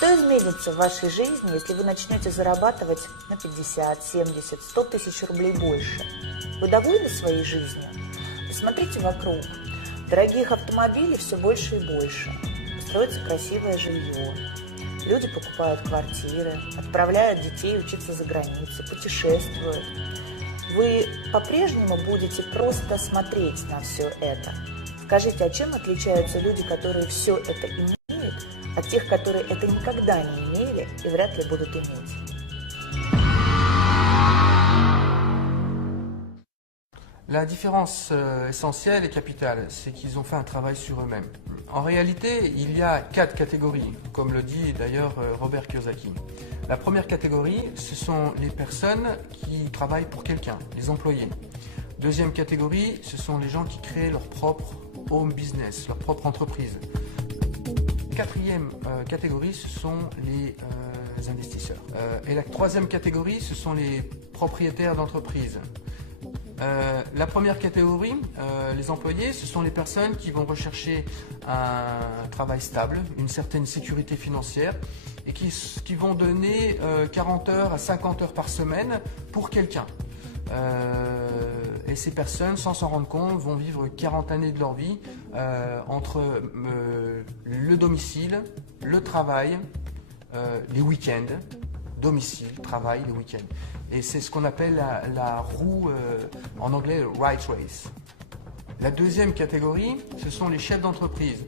Что изменится в вашей жизни, если вы начнете зарабатывать на 50, 70, 100 тысяч рублей больше? Вы довольны своей жизнью? Посмотрите вокруг. Дорогих автомобилей все больше и больше. Строится красивое жилье. Люди покупают квартиры, отправляют детей учиться за границей, путешествуют. Вы по-прежнему будете просто смотреть на все это. Скажите, а чем отличаются люди, которые все это имеют, от тех, которые это никогда не имели и вряд ли будут иметь? La différence essentielle et capitale, c'est qu'ils ont fait un travail sur eux-mêmes. En réalité, il y a 4 catégories, comme le dit d'ailleurs Robert Kiyosaki. La première catégorie, ce sont les personnes qui travaillent pour quelqu'un, les employés. Deuxième catégorie, ce sont les gens qui créent leur propre home business, leur propre entreprise. Quatrième catégorie, ce sont les investisseurs. Et la troisième catégorie, ce sont les propriétaires d'entreprises. La première catégorie, les employés, ce sont les personnes qui vont rechercher un travail stable, une certaine sécurité financière et qui vont donner 40 heures à 50 heures par semaine pour quelqu'un. Et ces personnes, sans s'en rendre compte, vont vivre 40 années de leur vie entre le domicile, le travail, les week-ends, domicile, travail, les week-ends. Et c'est ce qu'on appelle la roue, en anglais, right race. La deuxième catégorie, ce sont les chefs d'entreprise.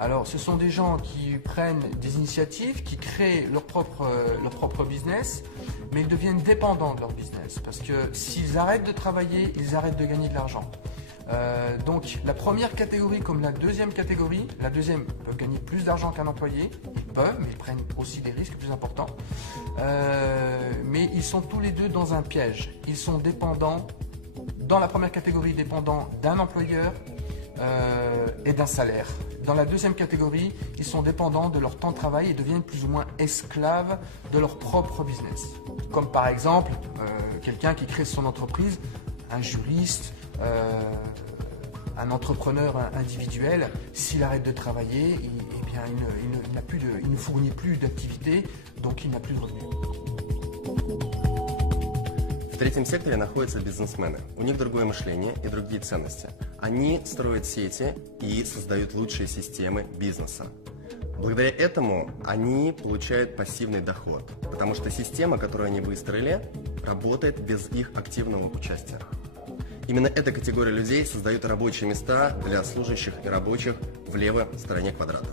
Alors, ce sont des gens qui prennent des initiatives, qui créent leur propre business, mais ils deviennent dépendants de leur business. Parce que s'ils arrêtent de travailler, ils arrêtent de gagner de l'argent. Donc, la première catégorie comme la deuxième catégorie, la deuxième peut gagner plus d'argent qu'un employé, ils peuvent, mais ils prennent aussi des risques plus importants. Mais ils sont tous les deux dans un piège. Ils sont dépendants, dans la première catégorie, dépendants d'un employeur et d'un salaire. Dans la deuxième catégorie, ils sont dépendants de leur temps de travail et deviennent plus ou moins esclaves de leur propre business. Comme par exemple, quelqu'un qui crée son entreprise, un juriste, un entrepreneur individuel, s'il arrête de travailler, il ne fournit plus d'activité, donc il n'a plus de revenus. В третьем секторе находятся бизнесмены. У них другое мышление и другие ценности. Они строят сети и создают лучшие системы бизнеса. Благодаря этому они получают пассивный доход, потому что система, которую они выстроили, работает без их активного участия. Именно эта категория людей создает рабочие места для служащих и рабочих в левой стороне квадрата.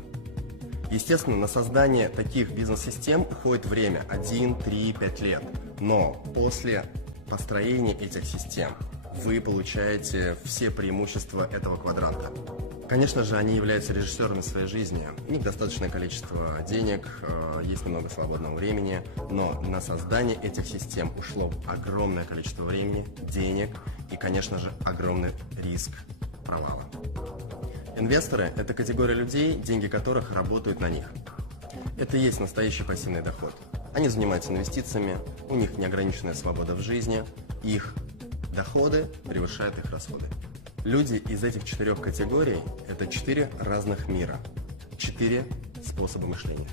Естественно, на создание таких бизнес-систем уходит время 1, 3, 5 лет. Но после построения этих систем вы получаете все преимущества этого квадранта. Конечно же, они являются режиссерами своей жизни. У них достаточное количество денег, есть немного свободного времени, но на создание этих систем ушло огромное количество времени, денег и, конечно же, огромный риск провала. Инвесторы – это категория людей, деньги которых работают на них. Это и есть настоящий пассивный доход. Они занимаются инвестициями, у них неограниченная свобода в жизни, их доходы превышают их расходы. Люди из этих 4 категорий – это 4 разных мира, 4 способа мышления.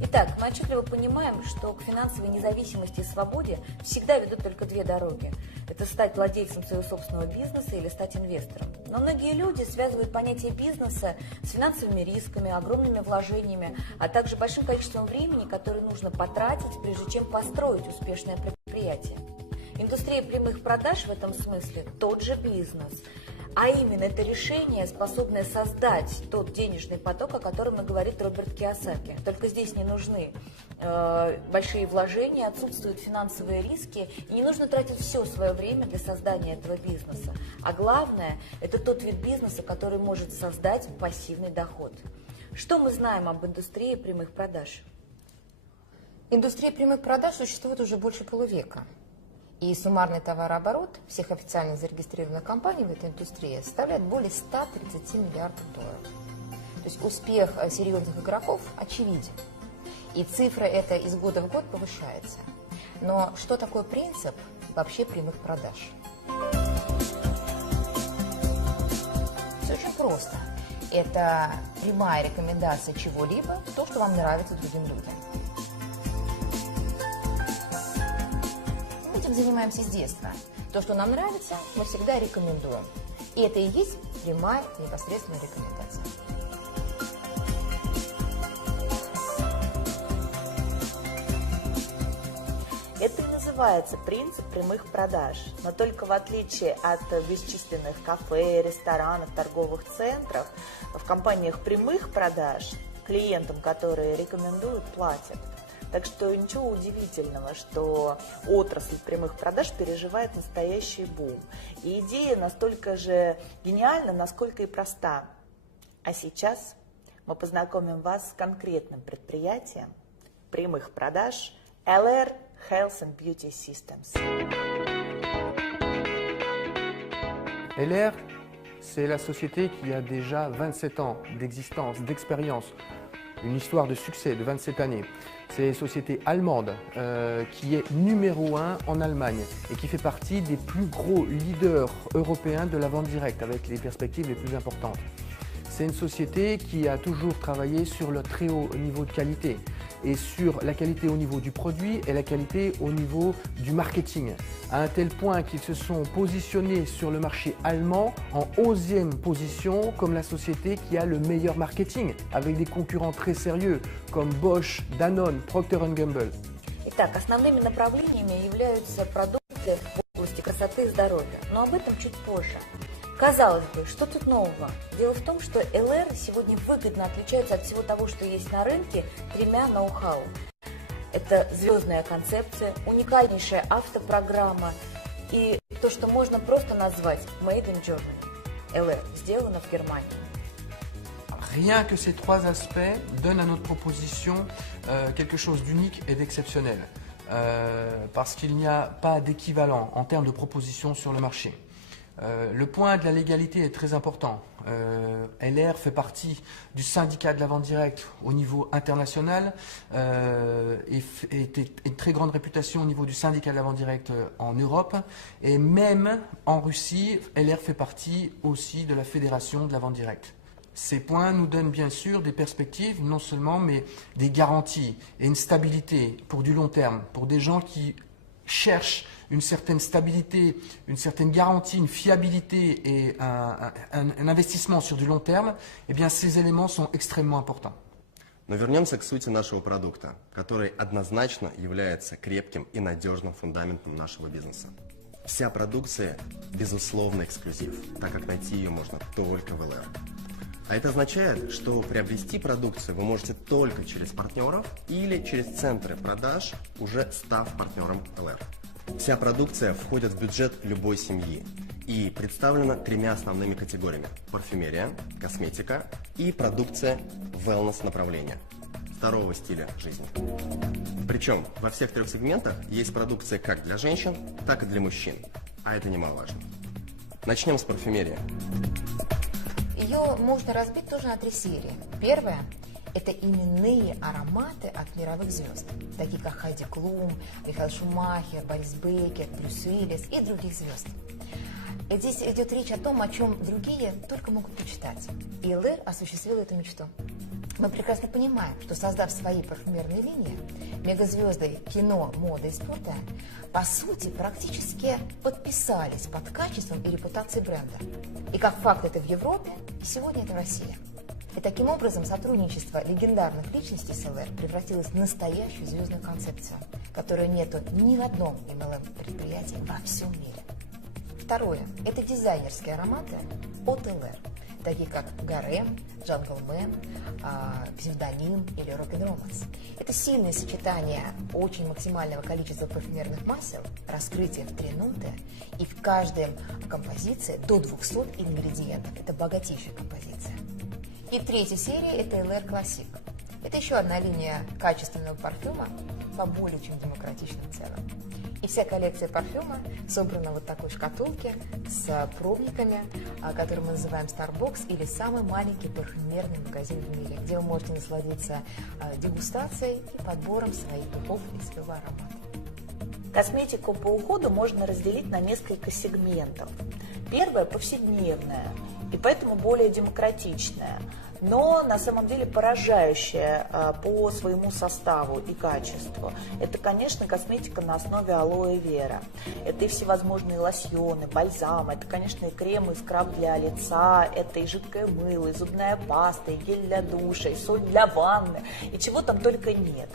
Итак, мы отчетливо понимаем, что к финансовой независимости и свободе всегда ведут только 2 дороги. Это стать владельцем своего собственного бизнеса или стать инвестором. Но многие люди связывают понятие бизнеса с финансовыми рисками, огромными вложениями, а также большим количеством времени, которое нужно потратить, прежде чем построить успешное предприятие. Индустрия прямых продаж в этом смысле тот же бизнес. А именно, это решение, способное создать тот денежный поток, о котором и говорит Роберт Кийосаки. Только здесь не нужны большие вложения, отсутствуют финансовые риски, и не нужно тратить все свое время для создания этого бизнеса. А главное, это тот вид бизнеса, который может создать пассивный доход. Что мы знаем об индустрии прямых продаж? Индустрия прямых продаж существует уже больше полувека. И суммарный товарооборот всех официально зарегистрированных компаний в этой индустрии составляет более 130 миллиардов долларов. То есть успех серьезных игроков очевиден. И цифра эта из года в год повышается. Но что такое принцип вообще прямых продаж? Все очень просто. Это прямая рекомендация чего-либо, то, что вам нравится другим людям. Мы этим занимаемся с детства. То, что нам нравится, мы всегда рекомендуем. И это и есть прямая, непосредственная рекомендация. Это и называется принцип прямых продаж. Но только в отличие от бесчисленных кафе, ресторанов, торговых центров, в компаниях прямых продаж клиентам, которые рекомендуют, платят. Так что ничего удивительного, что отрасль прямых продаж переживает настоящий бум. И идея настолько же гениальна, насколько и проста. А сейчас мы познакомим вас с конкретным предприятием прямых продаж LR Health and Beauty Systems. LR, c'est la société qui a déjà 27 ans d'existence, d'expérience, une histoire de succès de 27 années. C'est une société allemande qui est numéro 1 en Allemagne et qui fait partie des plus gros leaders européens de la vente directe avec les perspectives les plus importantes. C'est une société qui a toujours travaillé sur le très haut niveau de qualité et sur la qualité au niveau du produit et la qualité au niveau du marketing, à un tel point qu'ils se sont positionnés sur le marché allemand en 11e position comme la société qui a le meilleur marketing, avec des concurrents très sérieux comme Bosch, Danone, Procter & Gamble. Итак, основными направлениями являются продукты в области красоты и здоровья, но об этом чуть позже. Казалось бы, что тут нового? Дело в том, что LR сегодня выгодно отличается от всего того, что есть на рынке, тремя ноу-хау. Это звездная концепция, уникальнейшая автопрограмма и то, что можно просто назвать Made in Germany. LR сделано в Германии. Rien que ces trois aspects donnent à notre proposition quelque chose d'unique et d'exceptionnel, parce qu'il n'y a pas d'équivalent en termes de proposition sur le marché. Le point de la légalité est très important. LR fait partie du syndicat de la vente directe au niveau international et une très grande réputation au niveau du syndicat de la vente directe en Europe. Et même en Russie, LR fait partie aussi de la fédération de la vente directe. Ces points nous donnent bien sûr des perspectives, non seulement, mais des garanties et une stabilité pour du long terme, pour des gens qui cherchent une certaine stabilité, une certaine garantie, une fiabilité et un investissement sur du long terme, eh bien ces éléments sont extrêmement importants. Но вернемся к сути нашего продукта, который однозначно является крепким и надежным фундаментом нашего бизнеса. Вся продукция – безусловно эксклюзив, так как найти ее можно только в LR. А это означает, что приобрести продукцию вы можете только через партнеров или через центры продаж, уже став партнером LR. Вся продукция входит в бюджет любой семьи и представлена тремя основными категориями – парфюмерия, косметика и продукция wellness направления, здорового стиля жизни. Причем во всех трех сегментах есть продукция как для женщин, так и для мужчин, а это немаловажно. Начнем с парфюмерии. Ее можно разбить тоже на три серии. Первая – это именные ароматы от мировых звезд, такие как Хайди Клум, Михаэль Шумахер, Борис Бейкер, Брюс Уиллис и других звезд. И здесь идет речь о том, о чем другие только могут мечтать. И LR осуществил эту мечту. Мы прекрасно понимаем, что создав свои парфюмерные линии, мегазвезды кино, моды и спорта, по сути, практически подписались под качеством и репутацией бренда. И как факт это в Европе, и сегодня это в России. И таким образом сотрудничество легендарных личностей с LR превратилось в настоящую звездную концепцию, которой нету ни в одном MLM-предприятии во всем мире. Второе – это дизайнерские ароматы от LR, такие как Гарем, Джанглмен, Псевдоним или Рок-н-Романс. Это сильное сочетание очень максимального количества парфюмерных масел, раскрытие в 3 ноты, и в каждой композиции до 200 ингредиентов. Это богатейшая композиция. И третья серия – это LR Classic. Это еще одна линия качественного парфюма по более чем демократичным ценам. И вся коллекция парфюма собрана в вот такой шкатулке с пробниками, которые мы называем Starbox, или самый маленький парфюмерный магазин в мире, где вы можете насладиться дегустацией и подбором своих духов и своего аромата. Косметику по уходу можно разделить на несколько сегментов. Первое – повседневная. и поэтому более демократичная, но на самом деле поражающая по своему составу и качеству. Это, конечно, косметика на основе алоэ вера. Это и всевозможные лосьоны, бальзамы, это, конечно, и крем, и скраб для лица, это и жидкое мыло, и зубная паста, и гель для душа, и соль для ванны, и чего там только нет.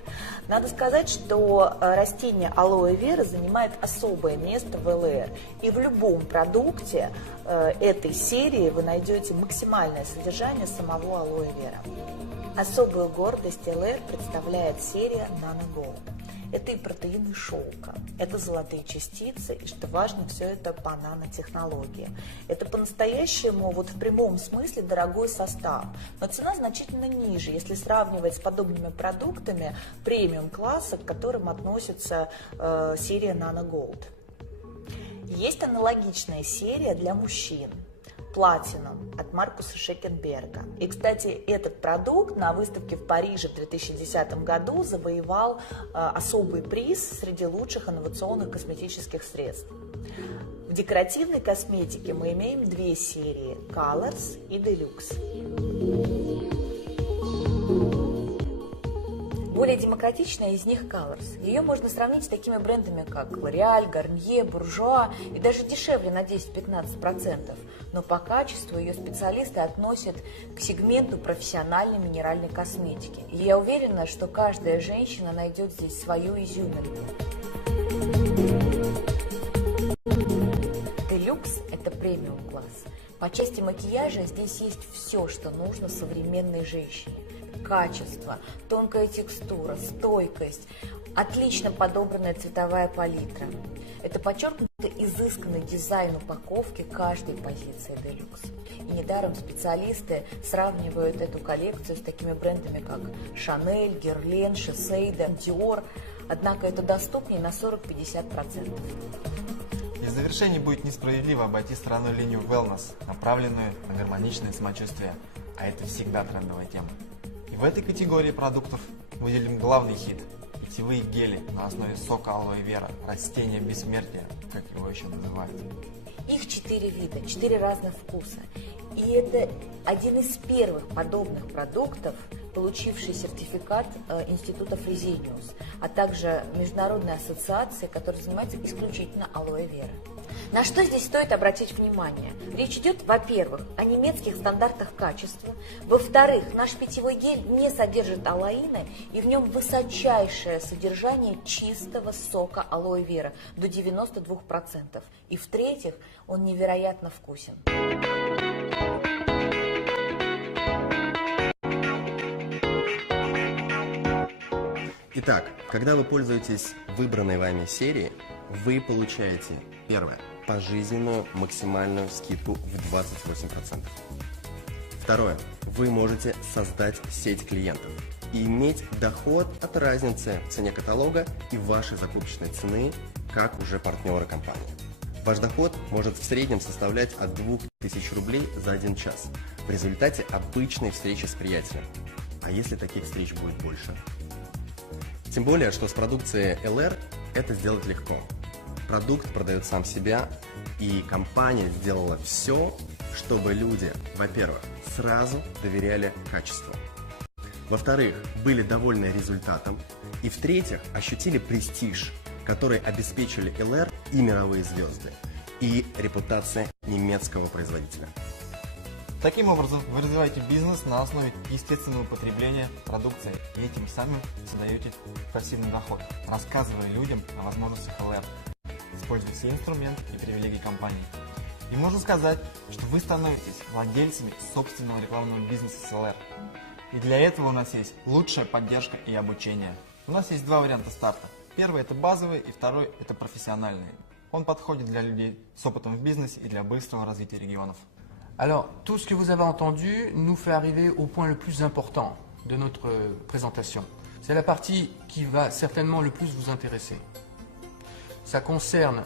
Надо сказать, что растение алоэ вера занимает особое место в ЛР, и в любом продукте этой серии вы найдете максимальное содержание самого алоэ вера. Особую гордость ЛР представляет серия Nano Gold. Это и протеины шелка, это золотые частицы, и, что важно, все это по нанотехнологии. Это по-настоящему, вот в прямом смысле, дорогой состав, но цена значительно ниже, если сравнивать с подобными продуктами премиум-класса, к которым относится серия Nano Gold. Есть аналогичная серия для мужчин Platinum от Маркуса Шекенберга. И, кстати, этот продукт на выставке в Париже в 2010 году завоевал особый приз среди лучших инновационных косметических средств. В декоративной косметике мы имеем две серии – Colors и Deluxe. Более демократичная из них Colors. Ее можно сравнить с такими брендами, как L'Oréal, Garnier, Bourjois и даже дешевле на 10-15%. Но по качеству ее специалисты относят к сегменту профессиональной минеральной косметики. И я уверена, что каждая женщина найдет здесь свою изюминку. Deluxe – это премиум-класс. По части макияжа здесь есть все, что нужно современной женщине. Качество, тонкая текстура, стойкость, отлично подобранная цветовая палитра. Это подчеркнуто изысканный дизайн упаковки каждой позиции Deluxe. И недаром специалисты сравнивают эту коллекцию с такими брендами, как Chanel, Guerlain, Shiseido, Dior. Однако это доступнее на 40-50%. И в завершении будет несправедливо обойти стороной линию Wellness, направленную на гармоничное самочувствие. А это всегда трендовая тема. В этой категории продуктов выделим главный хит – питьевые гели на основе сока алоэ вера, растения бессмертия, как его еще называют. Их 4 вида, 4 разных вкуса. И это один из первых подобных продуктов, получивший сертификат Института Fresenius, а также Международной ассоциации, которая занимается исключительно алоэ вера. На что здесь стоит обратить внимание? Речь идет, во-первых, о немецких стандартах качества, во-вторых, наш питьевой гель не содержит алоина, и в нем высочайшее содержание чистого сока алоэ вера до 92%, и в-третьих, он невероятно вкусен. Итак, когда вы пользуетесь выбранной вами серией, вы получаете, первое, пожизненную максимальную скидку в 28%. Второе, вы можете создать сеть клиентов и иметь доход от разницы в цене каталога и вашей закупочной цены, как уже партнеры компании. Ваш доход может в среднем составлять от 2000 рублей за 1 час в результате обычной встречи с приятелем. А если таких встреч будет больше? Тем более, что с продукцией ЛР это сделать легко. Продукт продает сам себя, и компания сделала все, чтобы люди, во-первых, сразу доверяли качеству, во-вторых, были довольны результатом, и в-третьих, ощутили престиж, который обеспечили ЛР и мировые звезды, и репутация немецкого производителя. Таким образом, вы развиваете бизнес на основе естественного потребления продукции и этим самым создаете пассивный доход, рассказывая людям о возможностях ЛР, используя все инструменты и привилегии компании. И можно сказать, что вы становитесь владельцами собственного рекламного бизнеса с ЛР. И для этого у нас есть лучшая поддержка и обучение. У нас есть 2 варианта старта. Первый – это базовый, и второй – это профессиональный. Он подходит для людей с опытом в бизнесе и для быстрого развития регионов. Alors, tout ce que vous avez entendu nous fait arriver au point le plus important de notre présentation. C'est la partie qui va certainement le plus vous intéresser. Ça concerne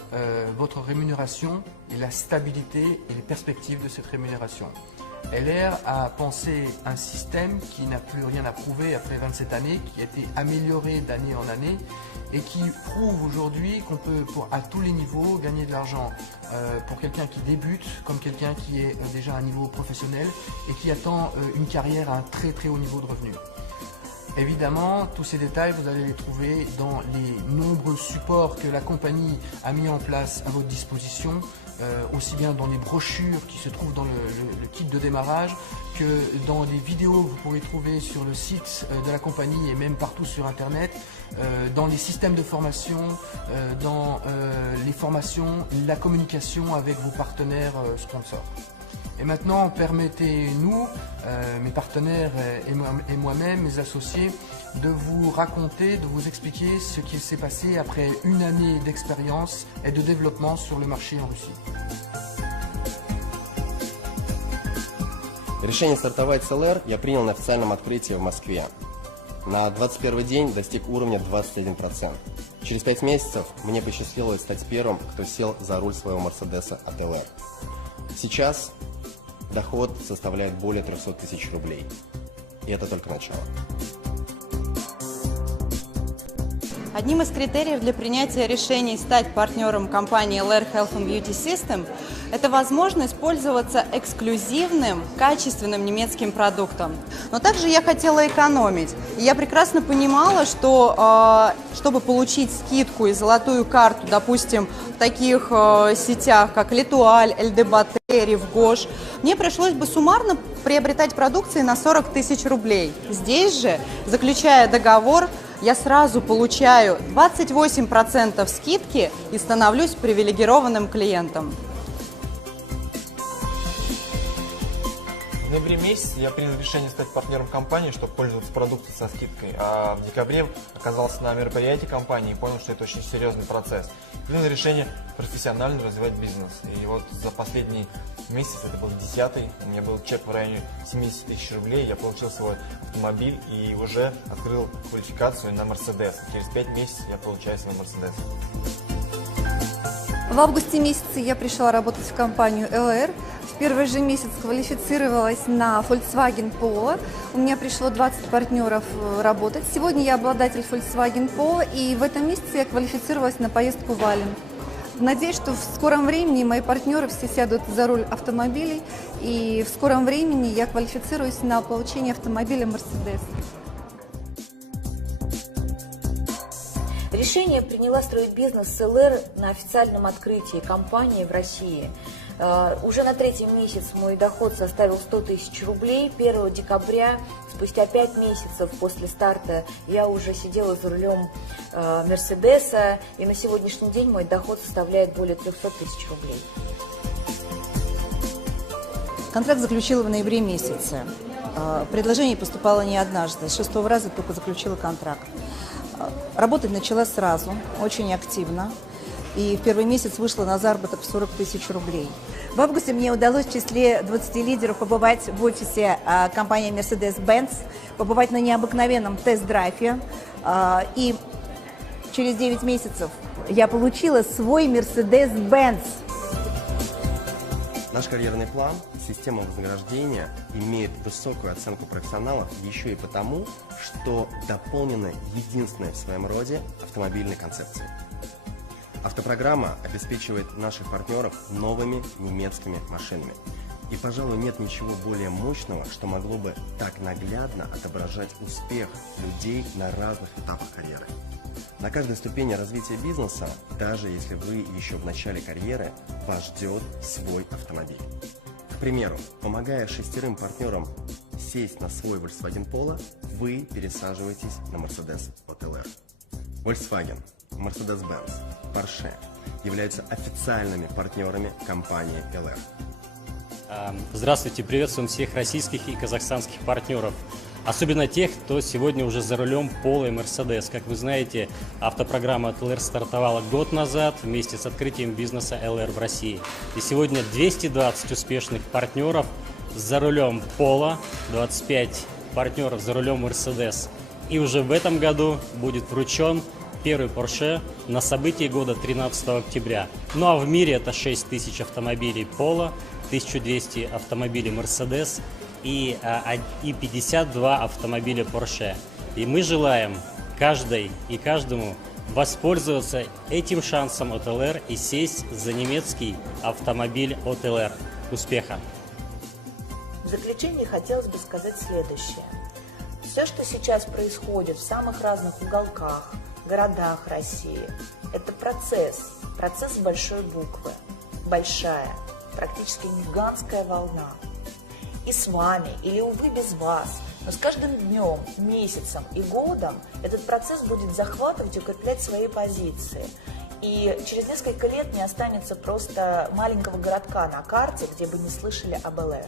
votre rémunération et la stabilité et les perspectives de cette rémunération. LR a pensé un système qui n'a plus rien à prouver après 27 années, qui a été amélioré d'année en année et qui prouve aujourd'hui qu'on peut à tous les niveaux gagner de l'argent pour quelqu'un qui débute comme quelqu'un qui est déjà à un niveau professionnel et qui attend une carrière à un très très haut niveau de revenus. Évidemment, tous ces détails, vous allez les trouver dans les nombreux supports que la compagnie a mis en place à votre disposition, aussi bien dans les brochures qui se trouvent dans le kit de démarrage que dans les vidéos que vous pourrez trouver sur le site de la compagnie et même partout sur Internet, dans les systèmes de formation, dans les formations, la communication avec vos partenaires sponsors. Et maintenant, permettez-nous, mes partenaires et moi-même, mes associés, de vous raconter, de vous expliquer ce qui s'est passé après une année d'expérience et de développement sur le marché en Russie. Решение стартовать с LR я принял на официальном открытии в Москве. На 21 день достиг уровня 21%. Через 5 месяцев мне посчастливилось стать первым, кто сел за руль своего Мерседеса от LR. Сейчас доход составляет более 300 тысяч рублей. И это только начало. Одним из критериев для принятия решений стать партнером компании LR Health and Beauty System – это возможность пользоваться эксклюзивным, качественным немецким продуктом. Но также я хотела экономить. И я прекрасно понимала, что чтобы получить скидку и золотую карту, допустим, в таких сетях, как L'Etoile, LD Battery, Gosh, мне пришлось бы суммарно приобретать продукции на 40 тысяч рублей. Здесь же, заключая договор, я сразу получаю 28% скидки и становлюсь привилегированным клиентом. В ноябре месяце я принял решение стать партнером компании, чтобы пользоваться продукцией со скидкой. А в декабре оказался на мероприятии компании и понял, что это очень серьезный процесс. Принял решение профессионально развивать бизнес. И вот за последний месяц, это был 10-й, у меня был чек в районе 70 тысяч рублей, я получил свой автомобиль и уже открыл квалификацию на Мерседес. Через 5 месяцев я получаю свой Мерседес. В августе месяце я пришла работать в компанию LR. В первый же месяц квалифицировалась на Volkswagen Polo. У меня пришло 20 партнеров работать. Сегодня я обладатель Volkswagen Polo, и в этом месяце я квалифицировалась на поездку в Ален. Надеюсь, что в скором времени мои партнеры все сядут за руль автомобилей, и в скором времени я квалифицируюсь на получение автомобиля Mercedes. Решение приняла строить бизнес с ЛР на официальном открытии компании в России. Уже на третий месяц мой доход составил 100 тысяч рублей. 1 декабря, спустя 5 месяцев после старта, я уже сидела за рулем Мерседеса, и на сегодняшний день мой доход составляет более 300 тысяч рублей. Контракт заключила в ноябре месяце. Предложение поступало не однажды, с 6-го раза только заключила контракт. Работать начала сразу, очень активно. И в первый месяц вышла на заработок в 40 тысяч рублей. В августе мне удалось в числе 20 лидеров побывать в офисе компании Mercedes-Benz, побывать на необыкновенном тест-драйве. И через 9 месяцев я получила свой Mercedes-Benz. Наш карьерный план, система вознаграждения имеет высокую оценку профессионалов еще и потому, что дополнена единственной в своем роде автомобильной концепцией. Автопрограмма обеспечивает наших партнеров новыми немецкими машинами. И, пожалуй, нет ничего более мощного, что могло бы так наглядно отображать успех людей на разных этапах карьеры. На каждой ступени развития бизнеса, даже если вы еще в начале карьеры, вас ждет свой автомобиль. К примеру, помогая 6 партнерам сесть на свой Volkswagen Polo, вы пересаживаетесь на Mercedes от LR. Volkswagen, Mercedes-Benz, Porsche являются официальными партнерами компании LR. Здравствуйте, приветствуем всех российских и казахстанских партнеров. Особенно тех, кто сегодня уже за рулем Polo и Mercedes. Как вы знаете, автопрограмма от LR стартовала год назад вместе с открытием бизнеса LR в России. И сегодня 220 успешных партнеров за рулем Polo, 25 партнеров за рулем Mercedes. И уже в этом году будет вручен первый Porsche на событии года 13 октября. Ну а в мире это 6 тысяч автомобилей Polo, 1200 автомобилей Mercedes и 52 автомобиля Porsche. И мы желаем каждой и каждому воспользоваться этим шансом от ЛР и сесть за немецкий автомобиль от ЛР. Успеха! В заключение хотелось бы сказать следующее. Все, что сейчас происходит в самых разных уголках, городах России, это процесс с большой буквы, большая, практически гигантская волна. И с вами, или, увы, без вас, но с каждым днем, месяцем и годом этот процесс будет захватывать и укреплять свои позиции. И через несколько лет не останется просто маленького городка на карте, где бы не слышали об ЛР.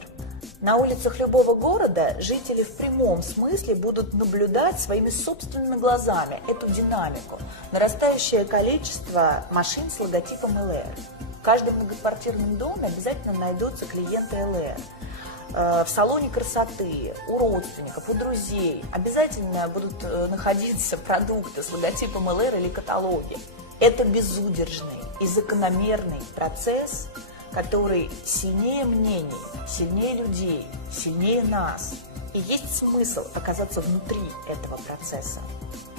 На улицах любого города жители в прямом смысле будут наблюдать своими собственными глазами эту динамику, нарастающее количество машин с логотипом ЛР. В каждом многоквартирном доме обязательно найдутся клиенты ЛР. В салоне красоты, у родственников, у друзей обязательно будут находиться продукты с логотипом ЛР или каталоги. Это безудержный и закономерный процесс, который сильнее мнений, сильнее людей, сильнее нас. И есть смысл оказаться внутри этого процесса.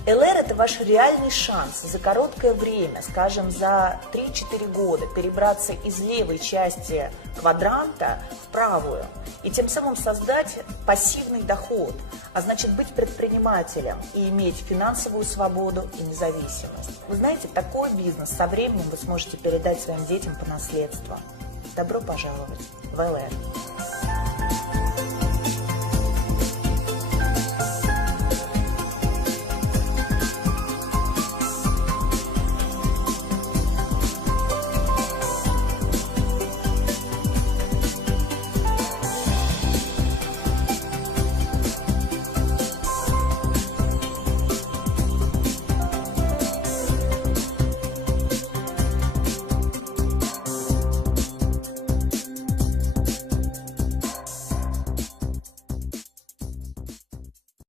ЛР – это ваш реальный шанс за короткое время, скажем, за 3-4 года, перебраться из левой части квадранта в правую и тем самым создать пассивный доход, а значит быть предпринимателем и иметь финансовую свободу и независимость. Вы знаете, такой бизнес со временем вы сможете передать своим детям по наследству. Добро пожаловать в ЛР.